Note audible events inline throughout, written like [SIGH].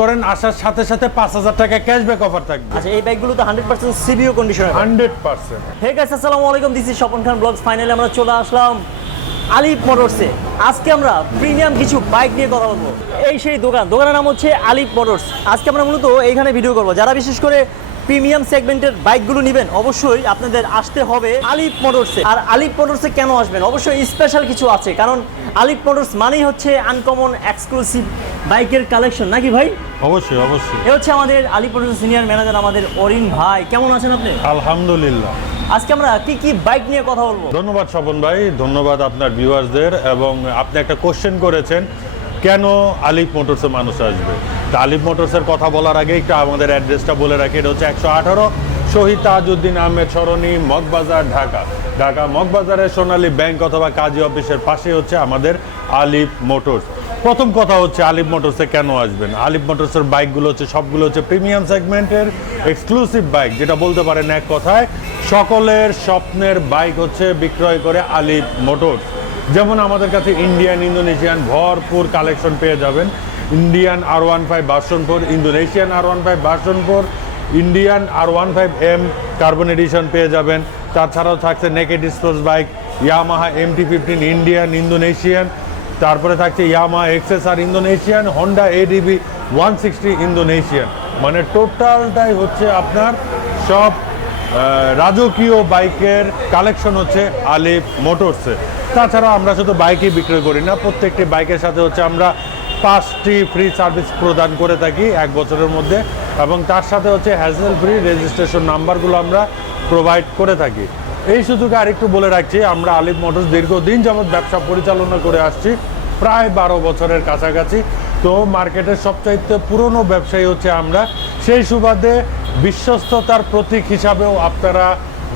করেন আসার সাথে সাথে পাঁচ হাজার টাকা ক্যাশব্যাক অফার থাকবে। আচ্ছা এই বাইকগুলো তো হান্ড্রেড পার্সেন্ট সিবিও কন্ডিশনে হান্ড্রেড পার্সেন্ট হে গাইস আসসালামু আলাইকুম this is Swapan Khan vlogs finally আমরা চলে আসলাম আলিফ মোটরসে আজকে আমরা প্রিমিয়াম কিছু বাইক নিয়ে কথা বলব। এই সেই দোকান দোকানের নাম হচ্ছে আলিফ মোটরস আজকে আমরা মূলত এইখানে ভিডিও করব। যারা বিশেষ করে প্রিমিয়াম সেগমেন্টের বাইকগুলো নেবেন অবশ্যই আপনাদের আসতে হবে আলিফ মোটরসে আর আলিফ মোটরসে কেন আসবেন? অবশ্যই স্পেশাল কিছু আছে কারণ আলিফ মোটরস মানেই হচ্ছে আনকমন এক্সক্লুসিভ বাইকের কালেকশন নাকি ভাই? অবশ্যই অবশ্যই। এ হচ্ছে আমাদের মোটরস সিনিয়র ম্যানেজার আমাদের অরিন ভাই। কেমন আছেন আপনি? আলহামদুলিল্লাহ। আজকে আমরা কি কি বাইক নিয়ে কথা বলব? ধন্যবাদ স্বপন ভাই ধন্যবাদ আপনার ভিউয়ার্সদের এবং আপনি একটা কোশ্চেন করেছেন কেন আলিফ মোটরসে মানুষ আসবে? তা আলিফ মোটরসের কথা বলার আগে একটু আমাদের অ্যাড্রেসটা বলে রাখি এটা হচ্ছে একশো আঠারো শহীদ তাজউদ্দিন আহমেদ সরণি মগবাজার ঢাকা। ঢাকা মগবাজারের সোনালী ব্যাংক অথবা কাজী অফিসের পাশে হচ্ছে আমাদের আলিফ মোটরস। প্রথম কথা হচ্ছে আলিফ মোটরসে কেন আসবেন? আলিফ মোটরসের বাইকগুলো হচ্ছে, সবগুলো হচ্ছে প্রিমিয়াম সেগমেন্টের এক্সক্লুসিভ বাইক, যেটা বলতে পারেন এক কথায় সকলের স্বপ্নের বাইক হচ্ছে বিক্রয় করে আলিফ মোটরস। যেমন আমাদের কাছে ইন্ডিয়ান ইন্দোনেশিয়ান ভরপুর কালেকশন পেয়ে যাবেন। Indian R one five version four Indonesian R one five version four Indian R one five M carbon edition পেয়ে যাবেন। তাছাড়াও থাকছে naked sports bike Yamaha M T fifteen Indian Indonesian তারপরে থাকছে Yamaha XSR Indonesian Honda ADV one sixty Indonesian. মানে টোটালটাই হচ্ছে আপনার সব রাজকীয় বাইকের কালেকশন হচ্ছে আলিফ মোটরসে তাছাড়া আমরা শুধু বাইকই বিক্রয় করি না, প্রত্যেকটি বাইকের সাথে হচ্ছে আমরা পাঁচটি ফ্রি সার্ভিস প্রদান করে থাকি এক বছরের মধ্যে এবং তার সাথে হচ্ছে হ্যাজেল ফ্রি রেজিস্ট্রেশন নাম্বারগুলো আমরা প্রোভাইড করে থাকি। এই সুযোগে আরেকটু বলে রাখছি, আমরা আলিফ মোটরস দীর্ঘদিন যাবৎ ব্যবসা পরিচালনা করে আসছি, প্রায় বারো বছরের কাছাকাছি। তো মার্কেটের সবচাইতে পুরনো ব্যবসায়ী হচ্ছে আমরা। সেই সুবাদে বিশ্বস্ততার প্রতীক হিসাবেও আপনারা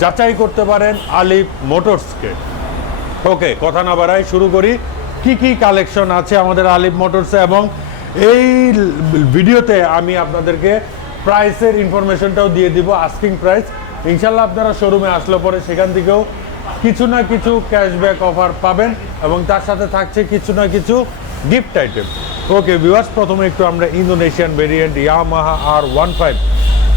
যাচাই করতে পারেন আলিফ মোটরসকে। ওকে, কথা না বাড়াই শুরু করি। কি কি কালেকশন আছে আমাদের আলিফ মোটরসে এবং এই ভিডিওতে আমি আপনাদেরকে প্রাইসের ইনফরমেশনটাও দিয়ে দিব, আস্কিং প্রাইস। ইনশাল্লাহ আপনারা শোরুমে আসলে পরে সেখান থেকেও কিছু না কিছু ক্যাশব্যাক অফার পাবেন এবং তার সাথে থাকছে কিছু না কিছু গিফট আইটেম ওকে ভিউয়ার্স প্রথমে একটু আমরা Indonesian variant Yamaha R one five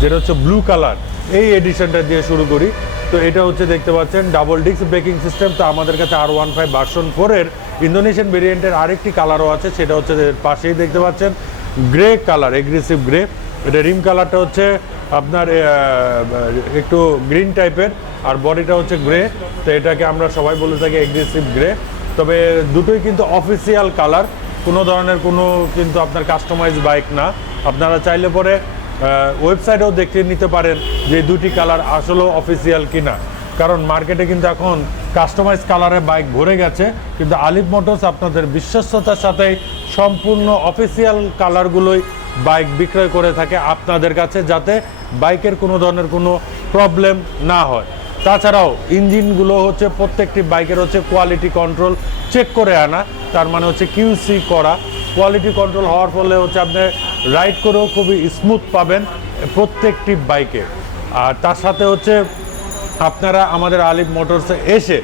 যেটা হচ্ছে ব্লু কালার এই এডিশনটা দিয়ে শুরু করি। তো এটা হচ্ছে দেখতে পাচ্ছেন ডাবল ডিস্ক ব্রেকিং সিস্টেম তো আমাদের কাছে আর ওয়ান ফাইভ ভার্সন ফোরের ইন্দোনেশিয়ান ভেরিয়েন্টের আরেকটি কালারও আছে, সেটা হচ্ছে পাশেই দেখতে পাচ্ছেন গ্রে কালার এগ্রেসিভ গ্রে এটা রিম কালারটা হচ্ছে আপনার একটু গ্রিন টাইপের, আর বডিটা হচ্ছে গ্রে। তো এটাকে আমরা সবাই বলে থাকি এগ্রেসিভ গ্রে তবে দুটোই কিন্তু অফিসিয়াল কালার কোনো ধরনের কোনো কিন্তু আপনার কাস্টমাইজ বাইক না। আপনারা চাইলে পরে ওয়েবসাইটেও দেখে নিতে পারেন যে দুটি কালার আসলেও অফিসিয়াল কিনা। কারণ মার্কেটে কিন্তু এখন কাস্টমাইজ কালারে বাইক ভরে গেছে। কিন্তু আলিফ মোটরস আপনাদের বিশ্বস্ততার সাথে সম্পূর্ণ অফিসিয়াল কালারগুলোই বাইক বিক্রয় করে থাকে আপনাদের কাছে যাতে বাইকের কোনো ধরনের কোনো প্রবলেম না হয়। তাছাড়াও ইঞ্জিনগুলো হচ্ছে প্রত্যেকটি বাইকের হচ্ছে কোয়ালিটি কন্ট্রোল চেক করে আনা। তার মানে হচ্ছে কিউসি করা। কোয়ালিটি কন্ট্রোল হওয়ার ফলে হচ্ছে আপনি রাইড করেও খুবই স্মুথ পাবেন প্রত্যেকটি বাইকে। আর তার সাথে হচ্ছে আপনারা আমাদের আলিফ মোটরসে এসে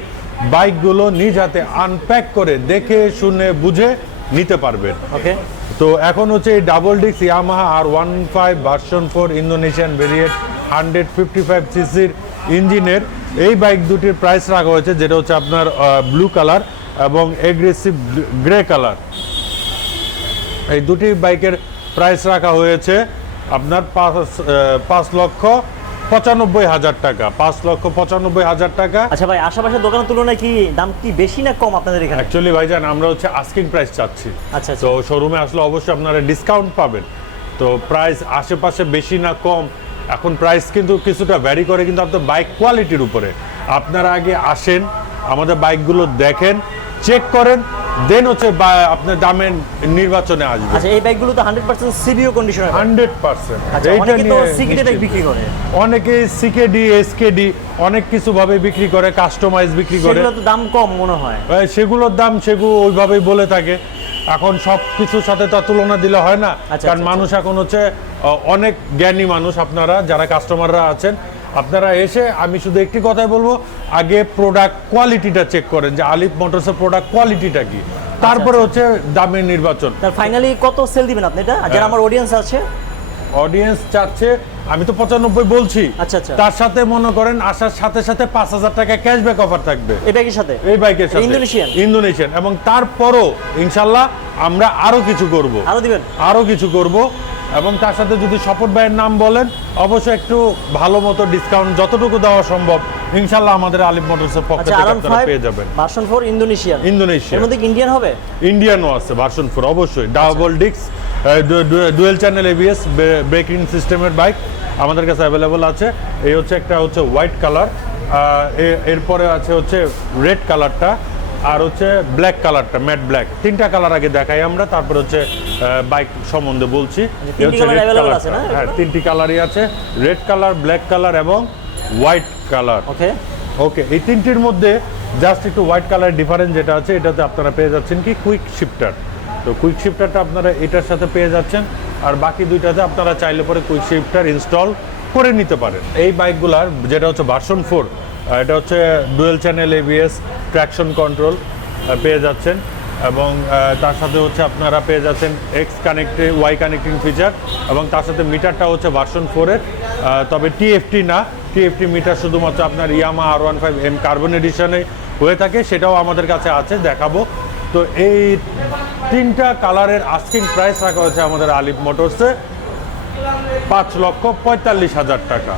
বাইকগুলো নিজ হাতে আনপ্যাক করে দেখে, শুনে, বুঝে নিতে পারবেন। ওকে তো এখন হচ্ছে এই ডাবল ডিক্স Yamaha R one five version four Indonesian variant hundred fifty five সিসির ইঞ্জিনের এই বাইক দুটির প্রাইস রাখা হয়েছে, যেটা হচ্ছে আপনার ব্লু কালার এবং এগ্রেসিভ গ্রে কালার এই দুটি বাইকের প্রাইস রাখা হয়েছে আপনার পাঁচ পাঁচ লক্ষ পঁচানব্বই হাজার টাকা পাঁচ লক্ষ পঁচানব্বই হাজার টাকা। আচ্ছা ভাই আশেপাশের দোকানের তুলনায় কি দাম কি বেশি না কম আপনাদের এখানে? অ্যাকচুয়ালি ভাইজান আমরা হচ্ছে আস্কিং প্রাইস চাচ্ছি। আচ্ছা, আচ্ছা। তো শোরুমে আসলে অবশ্যই আপনারা ডিসকাউন্ট পাবেন। তো প্রাইস আশেপাশে বেশি না কম। এখন প্রাইস কিন্তু কিছুটা ভ্যারি করে কিন্তু আপনার বাইক কোয়ালিটির উপরে। আপনারা আগে আসেন আমাদের বাইকগুলো দেখেন চেক করেন দেন হচ্ছে আপনার দামের নির্বাচনে আসবে। আচ্ছা এই বাইকগুলো তো হান্ড্রেড পার্সেন্ট সিবিও কন্ডিশনে হান্ড্রেড পার্সেন্ট আচ্ছা অনেকে তো সিগারেট বিক্রি করে। অনেকে সিকেডি এসকেডি অনেক কিছু ভাবে বিক্রি করে কাস্টমাইজ বিক্রি করে। সেগুলো তো দাম কম মনে হয়। সেগুলোর দাম সেগুলো ওইভাবেই বলে থাকে। এখন সব কিছুর সাথে তো তুলনা দিলে হয় না। আচ্ছা, কারণ আচ্ছা, মানুষ এখন হচ্ছে অনেক জ্ঞানী মানুষ আপনারা যারা কাস্টমাররা আছেন আপনারা এসে আমি শুধু একটি কথাই বলব আগে প্রোডাক্ট কোয়ালিটিটা চেক করেন যে আলিফ মোটরসের প্রোডাক্ট কোয়ালিটিটা কি। তারপরে হচ্ছে দামের নির্বাচন। ফাইনালি কত সেল দিবেন আপনি এটা? যারা হ্যাঁ। আমার অডিয়েন্স আছে অডিয়েন্স চাচ্ছে আমি তো পঁচানব্বই বলছি। আচ্ছা, আচ্ছা। তার সাথে মনে করেন আসার সাথে সাথে পাঁচ হাজার টাকা ক্যাশব্যাক অফার থাকবে। এই ব্যাগের সাথে? এই বাইকের সাথে। ইন্দোনেশিয়ান? ইন্দোনেশিয়ান। এবং তারপরও ইনশাল্লাহ আমরা আরও কিছু করব। আরও দিবেন? আরও কিছু করব। এবং তার সাথে যদি শপথ ভাইয়ের নাম বলেন অবশ্যই একটু ভালো মতো ডিসকাউন্ট যতটুকু দেওয়া সম্ভব ইনশাল্লাহ আমাদের আলিফ মোটরসের পক্ষ আচ্ছা থেকে আপনারা পেয়ে যাবেন। Version four Indonesian. ইন্দোনেশিয়া এর মধ্যে কি ইন্ডিয়ান হবে? ইন্ডিয়ানও আছে ভার্সন ফোর অবশ্যই। ডাবল ডিক্স ডুয়েল চ্যানেল এবিএস ব্রেকিং সিস্টেমের বাইক আমাদের কাছে অ্যাভেলেবল আছে। এই হচ্ছে একটা হচ্ছে হোয়াইট কালার এরপরে আছে হচ্ছে রেড কালারটা আর হচ্ছে ব্ল্যাক কালারটা ম্যাট ব্ল্যাক। তিনটা কালার আগে দেখাই আমরা তারপর হচ্ছে বাইক সম্বন্ধে বলছি। না? হ্যাঁ তিনটি কালারই আছে রেড কালার ব্ল্যাক কালার এবং হোয়াইট কালার। ওকে। ওকে এই তিনটির মধ্যে জাস্ট একটু হোয়াইট কালার ডিফারেন্স যেটা আছে এটাতে আপনারা পেয়ে যাচ্ছেন কি কুইক শিফটার। তো কুইক শিফটারটা আপনারা এটার সাথে পেয়ে যাচ্ছেন। আর বাকি দুইটাতে আপনারা চাইলে পরে কুইক শিফটার ইনস্টল করে নিতে পারেন। এই বাইকগুলার যেটা হচ্ছে ভার্সন ফোর এটা হচ্ছে dual channel ABS traction control পেয়ে যাচ্ছেন। এবং তার সাথে হচ্ছে আপনারা পেয়ে যাচ্ছেন এক্স কানেক্টে ওয়াই কানেক্টিং ফিচার এবং তার সাথে মিটারটা হচ্ছে ভার্সন ফোরের তবে টিএফটি না। টিএফটি মিটার শুধুমাত্র আপনার Yamaha R one five M carbon এডিশনে হয়ে থাকে। সেটাও আমাদের কাছে আছে, দেখাবো। তো এই তিনটা কালারের আস্কিং প্রাইস রাখা হয়েছে আমাদের আলিফ মোটরসে। পাঁচ লক্ষ পঁয়তাল্লিশ হাজার টাকা।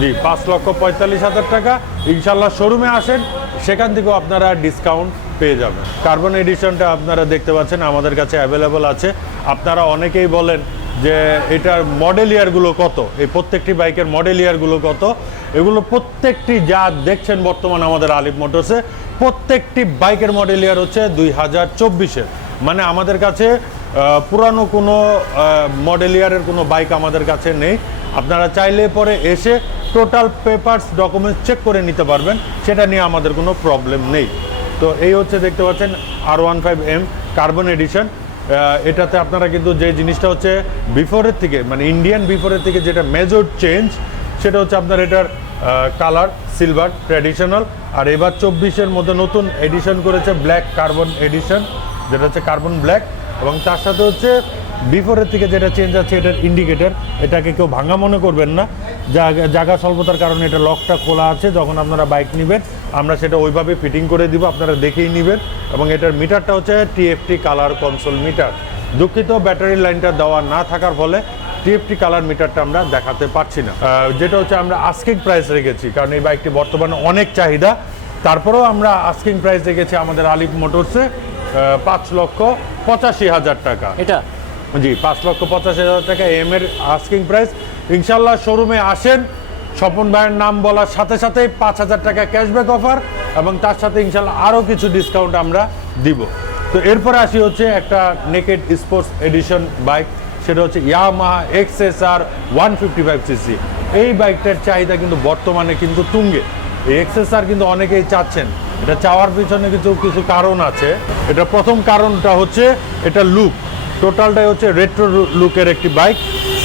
জি পাঁচ লক্ষ পঁয়তাল্লিশ হাজার টাকা। ইনশাল্লাহ শোরুমে আসেন সেখান থেকেও আপনারা ডিসকাউন্ট পেয়ে যাবেন। কার্বন এডিশনটা আপনারা দেখতে পাচ্ছেন আমাদের কাছে অ্যাভেলেবল আছে। আপনারা অনেকেই বলেন যে এটার মডেল ইয়ারগুলো কত? এই প্রত্যেকটি বাইকের মডেল ইয়ারগুলো কত? এগুলো প্রত্যেকটি যা দেখছেন বর্তমান আমাদের আলিফ মোটরসে। প্রত্যেকটি বাইকের মডেল ইয়ার হচ্ছে দুই হাজার চব্বিশের। মানে আমাদের কাছে পুরানো কোনো মডেল ইয়ারের কোনো বাইক আমাদের কাছে নেই। আপনারা চাইলে পরে এসে টোটাল পেপারস ডকুমেন্টস চেক করে নিতে পারবেন। সেটা নিয়ে আমাদের কোনো প্রবলেম নেই। তো এই হচ্ছে দেখতে পাচ্ছেন R one five M carbon edition. এটাতে আপনারা কিন্তু যে জিনিসটা হচ্ছে বিফোরের থেকে মানে ইন্ডিয়ান বিফোরের থেকে যেটা মেজর চেঞ্জ সেটা হচ্ছে আপনার এটার কালার সিলভার ট্র্যাডিশনাল আর এবার চব্বিশের মধ্যে নতুন এডিশন করেছে ব্ল্যাক কার্বন এডিশন যেটা হচ্ছে কার্বন ব্ল্যাক এবং তার সাথে হচ্ছে বিফোরের থেকে যেটা চেঞ্জ আছে, এটার ইন্ডিকেটার এটাকে কেউ ভাঙা মনে করবেন না। জায়গা স্বল্পতার কারণে এটা লকটা খোলা আছে, যখন আপনারা বাইক নেবেন, আমরা সেটা ওইভাবে ফিটিং করে দিব, আপনারা দেখেই নেবেন, এবং এটার মিটারটা হচ্ছে টিএফটি কালার কনসোল মিটার দুঃখিত ব্যাটারি লাইনটা দেওয়া না থাকার ফলে টিএফটি কালার মিটারটা আমরা দেখাতে পারছি না। যেটা হচ্ছে আমরা আস্কিং প্রাইস রেখেছি কারণ এই বাইকটি বর্তমানে অনেক চাহিদা। তারপরেও আমরা আস্কিং প্রাইস রেখেছি আমাদের আলিফ মোটরসে পাঁচ লক্ষ পঁচাশি হাজার টাকা। এটা? জি পাঁচ লক্ষ পঁচাশি হাজার টাকা এম এর আস্কিং প্রাইস ইনশাল্লাহ শোরুমে আসেন স্বপন ভাইয়ের নাম বলার সাথে সাথেই পাঁচ হাজার টাকা ক্যাশব্যাক অফার এবং তার সাথে ইনশাল্লাহ আরও কিছু ডিসকাউন্ট আমরা দিব। তো এরপরে আসি হচ্ছে একটা নেকেড স্পোর্টস এডিশন বাইক সেটা হচ্ছে Yamaha X S R one fifty five CC এই বাইকটার চাহিদা কিন্তু বর্তমানে কিন্তু তুঙ্গে। এই এক্সএসআর কিন্তু অনেকেই চাচ্ছেন। এটা চাওয়ার পিছনে কিছু কিছু কারণ আছে। এটা প্রথম কারণটা হচ্ছে এটা লুক টোটালটাই হচ্ছে রেট্রো লুকের একটি বাইক।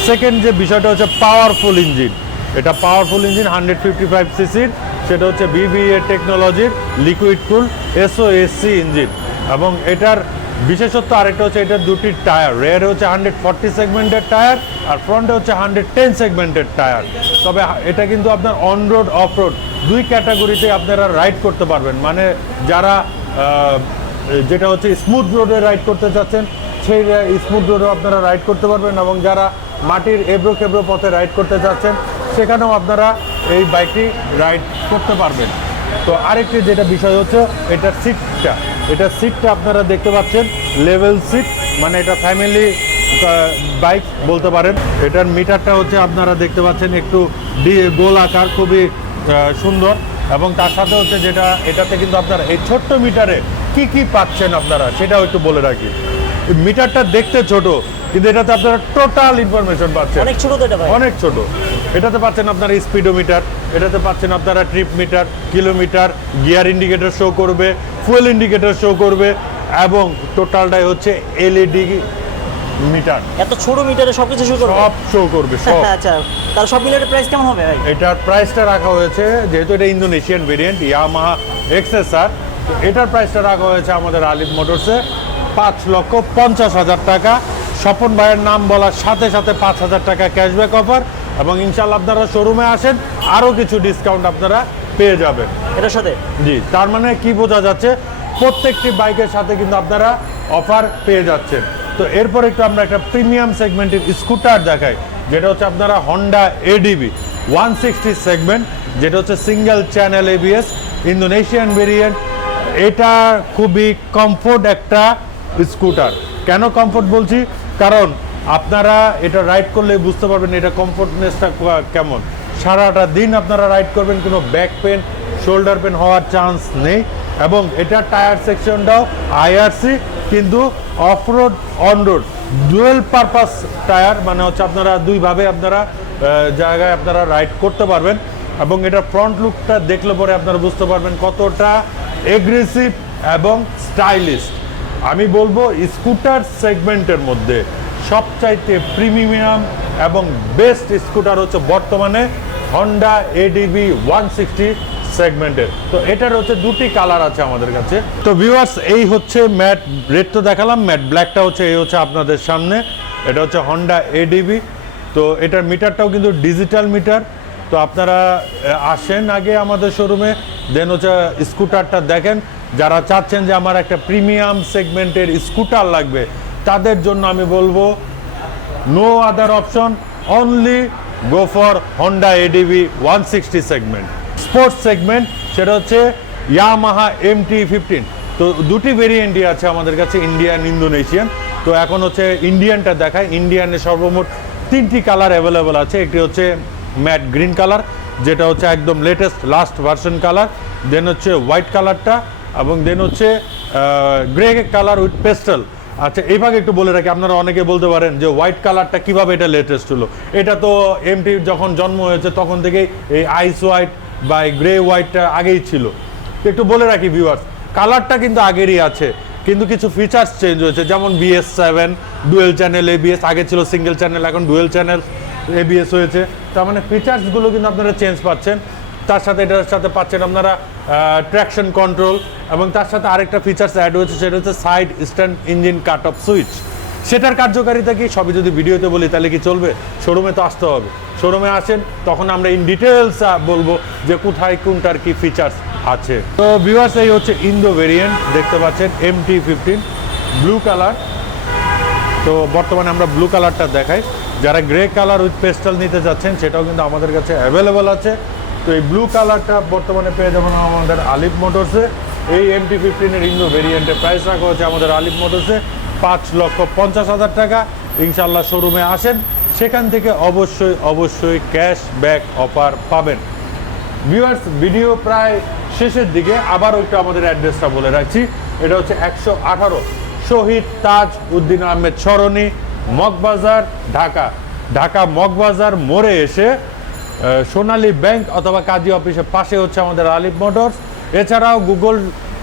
সেকেন্ড যে বিষয়টা হচ্ছে পাওয়ারফুল ইঞ্জিন এটা powerful engine hundred fifty five সিসির সেটা হচ্ছে বিবিএ টেকনোলজির liquid cool S O S C engine এবং এটার বিশেষত্ব আরেকটা হচ্ছে এটার দুটি টায়ার। রেয়ারে হচ্ছে হান্ড্রেড ফর্টি সেগমেন্টের টায়ার আর ফ্রন্টে হচ্ছে হান্ড্রেড টেন সেগমেন্টের টায়ার। তবে এটা কিন্তু আপনার অন রোড অফ রোড দুই ক্যাটাগরিতে আপনারা রাইড করতে পারবেন। মানে যারা যেটা হচ্ছে স্মুথ রোডে রাইড করতে চাচ্ছেন, সেই স্মুথ রোডেও আপনারা রাইড করতে পারবেন এবং যারা মাটির এবড়ো খেবড়ো পথে রাইড করতে চাচ্ছেন, সেখানেও আপনারা এই বাইকটি রাইড করতে পারবেন। তো আরেকটি যেটা বিষয় হচ্ছে এটার সিটটা এটা সিটটা আপনারা দেখতে পাচ্ছেন লেভেল সিট মানে এটা ফ্যামিলি বাইক বলতে পারেন। এটার মিটারটা হচ্ছে আপনারা দেখতে পাচ্ছেন একটু ডি- গোল আকার খুবই সুন্দর। এবং তার সাথে হচ্ছে যেটা এটাতে কিন্তু আপনারা এই ছোট্ট মিটারে কি কি পাচ্ছেন আপনারা সেটাও একটু বলে রাখি। মিটারটা দেখতে ছোট কিন্তু এটাতে আপনারা টোটাল ইনফরমেশন পাচ্ছেন। অনেক ছোট অনেক ছোট। এটাতে পাচ্ছেন আপনারা স্পিডোমিটার এটাতে পাচ্ছেন আপনারা trip meter kilometre gear indicator show করবে ফুয়েল ইন্ডিকেটর শো করবে এবং টোটালটাই হচ্ছে এলইডি মিটার এত ছোট মিটারে সবকিছু শুরু করবে? সব শো করবে [LAUGHS] সব। আচ্ছা তার সব মিটারের প্রাইস কেমন হবে ভাই? এটার প্রাইসটা রাখা হয়েছে যেহেতু এটা ইন্দোনেশিয়ান ভেরিয়েন্ট ইয়ামাহা এক্সএসআর তো এটার প্রাইসটা রাখা হয়েছে আমাদের আলিফ মোটরসে পাঁচ লক্ষ পঞ্চাশ হাজার টাকা। স্বপন ভাইয়ের নাম বলার সাথে সাথে পাঁচ হাজার টাকা ক্যাশব্যাক অফার এবং ইনশাল্লাহ আপনারা শোরুমে আসেন। আরও কিছু ডিসকাউন্ট আপনারা পেয়ে যাবেন এটার সাথে? জি তার মানে কি বোঝা যাচ্ছে প্রত্যেকটি বাইকের সাথে কিন্তু আপনারা অফার পেয়ে যাচ্ছেন। তো এরপর একটু আমরা একটা প্রিমিয়াম সেগমেন্টের স্কুটার দেখাই যেটা হচ্ছে আপনারা Honda ADV one sixty segment যেটা হচ্ছে single channel ABS Indonesian variant এটা খুবই কমফোর্ট একটা স্কুটার। কেন কমফোর্ট বলছি? কারণ আপনারা এটা রাইড করলে বুঝতে পারবেন এটা কমফোর্টনেসটা কেমন। সারাটা দিন আপনারা রাইড করবেন, কোনো ব্যাক পেন, শোল্ডার পেন হওয়ার চান্স নেই। এবং এটা টায়ার সেকশনটাও আইআরসি, কিন্তু off road on road dual purpose tyre মানে হচ্ছে আপনারা দুইভাবে আপনারা জায়গায় আপনারা রাইড করতে পারবেন। এবং এটা ফ্রন্ট লুকটা দেখলে পরে আপনারা বুঝতে পারবেন কতটা এগ্রেসিভ এবং স্টাইলিশ আমি বলব স্কুটার সেগমেন্টের মধ্যে সবচাইতে প্রিমিয়াম এবং বেস্ট স্কুটার হচ্ছে বর্তমানে হন্ডা এডিবি ওয়ান সিক্সটি সেগমেন্টের তো এটার হচ্ছে দুটি কালার আছে আমাদের কাছে। তো ভিউয়ার্স এই হচ্ছে ম্যাট রেড তো দেখালাম ম্যাট ব্ল্যাকটা হচ্ছে, এই হচ্ছে আপনাদের সামনে। এটা হচ্ছে হন্ডা এডিবি তো এটার মিটারটাও কিন্তু ডিজিটাল মিটার। তো আপনারা আসেন আগে আমাদের শোরুমে দেন হচ্ছে স্কুটারটা দেখেন। যারা চাচ্ছেন যে আমার একটা প্রিমিয়াম সেগমেন্টের স্কুটার লাগবে, তাদের জন্য আমি বলব no other option only go for Honda ADV one sixty segment sports segment সেটা হচ্ছে ইয়ামাহা এম টি ফিফটিন তো দুটি ভেরিয়েন্টই আছে আমাদের কাছে ইন্ডিয়ান ইন্দোনেশিয়ান তো এখন হচ্ছে ইন্ডিয়ানটা দেখায় ইন্ডিয়ানের সর্বমোট তিনটি কালার অ্যাভেলেবেল আছে। একটি হচ্ছে ম্যাট গ্রিন কালার যেটা হচ্ছে একদম latest last version colour then হচ্ছে হোয়াইট কালারটা এবং দেন হচ্ছে গ্রে কালার উইথ পেস্টাল আচ্ছা এই ভাগে একটু বলে রাখি, আপনারা অনেকে বলতে পারেন যে হোয়াইট কালারটা কীভাবে এটা লেটেস্ট হলো। এটা তো এমটি যখন জন্ম হয়েছে, তখন থেকেই এই আইস হোয়াইট বা গ্রে হোয়াইটটা আগেই ছিল। একটু বলে রাখি ভিউয়ার্স কালারটা কিন্তু আগেরই আছে, কিন্তু কিছু ফিচার্স চেঞ্জ হয়েছে। যেমন BS seven dual channel ABS আগে ছিল সিঙ্গেল চ্যানেল এখন ডুয়েল চ্যানেল এবিএস হয়েছে। তার মানে ফিচার্সগুলো কিন্তু আপনারা চেঞ্জ পাচ্ছেন। তার সাথে এটার সাথে পাচ্ছেন আপনারা ট্র্যাকশন কন্ট্রোল এবং তার সাথে আরেকটা ফিচার্স অ্যাড হয়েছে, সেটা হচ্ছে side stand engine cut off switch সেটার কার্যকারিতা কি? সবই যদি ভিডিওতে বলি, তাহলে কি চলবে? শোরুমে তো আসতে হবে। শোরুমে আসেন, তখন আমরা ইন ডিটেলস বলব যে কোথায় কোনটার কি ফিচার্স আছে। তো ভিউয়ার্স এই হচ্ছে ইন্দো ভেরিয়েন্ট দেখতে পাচ্ছেন M T fifteen blue colour তো বর্তমানে আমরা ব্লু কালারটা দেখাই। যারা গ্রে কালার উইথ পেস্টাল নিতে যাচ্ছেন, সেটাও কিন্তু আমাদের কাছে অ্যাভেলেবল আছে। তো এই ব্লু কালারটা বর্তমানে পেয়ে যাবেন আমাদের আলিফ মোটরসে এই এম টি ফিফটিনের ইন্দো ভেরিয়েন্টের প্রাইস রাখা হচ্ছে আমাদের আলিফ মোটরসে পাঁচ লক্ষ পঞ্চাশ হাজার টাকা। ইনশাল্লাহ শোরুমে আসেন। সেখান থেকে অবশ্যই অবশ্যই ক্যাশ ব্যাক অফার পাবেন। ভিউয়ার্স ভিডিও প্রায় শেষের দিকে। আবারও একটু আমাদের অ্যাড্রেসটা বলে রাখছি। এটা হচ্ছে একশো আঠারো শহীদ তাজ উদ্দিন আহমেদ সরণি, মগবাজার, ঢাকা। ঢাকা মগবাজার মোড়ে এসে সোনালী ব্যাংক অথবা কাজী অফিসের পাশে হচ্ছে আমাদের আলিফ মোটরস। এছাড়াও গুগল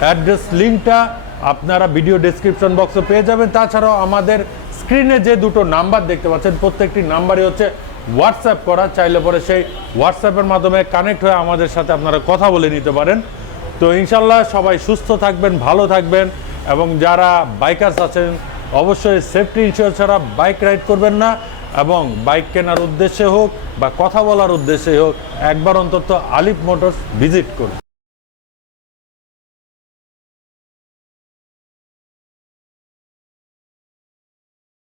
অ্যাড্রেস লিঙ্কটা আপনারা ভিডিও ডেসক্রিপশন বক্সে পেয়ে যাবেন। তাছাড়াও আমাদের স্ক্রিনে যে দুটো নাম্বার দেখতে পাচ্ছেন, প্রত্যেকটি নাম্বারই হচ্ছে হোয়াটসঅ্যাপ করা। চাইলে পরে সেই হোয়াটসঅ্যাপের মাধ্যমে কানেক্ট হয়ে আমাদের সাথে আপনারা কথা বলে নিতে পারেন। তো ইনশাল্লাহ সবাই সুস্থ থাকবেন, ভালো থাকবেন এবং যারা বাইকার্স আছেন, অবশ্যই সেফটি ইনশিওর ছাড়া বাইক রাইড করবেন না। এবং বাইক কেনার উদ্দেশ্যে হোক বা কথা বলার উদ্দেশ্যে হোক, একবার অন্তত আলিফ মোটরস ভিজিট করুন।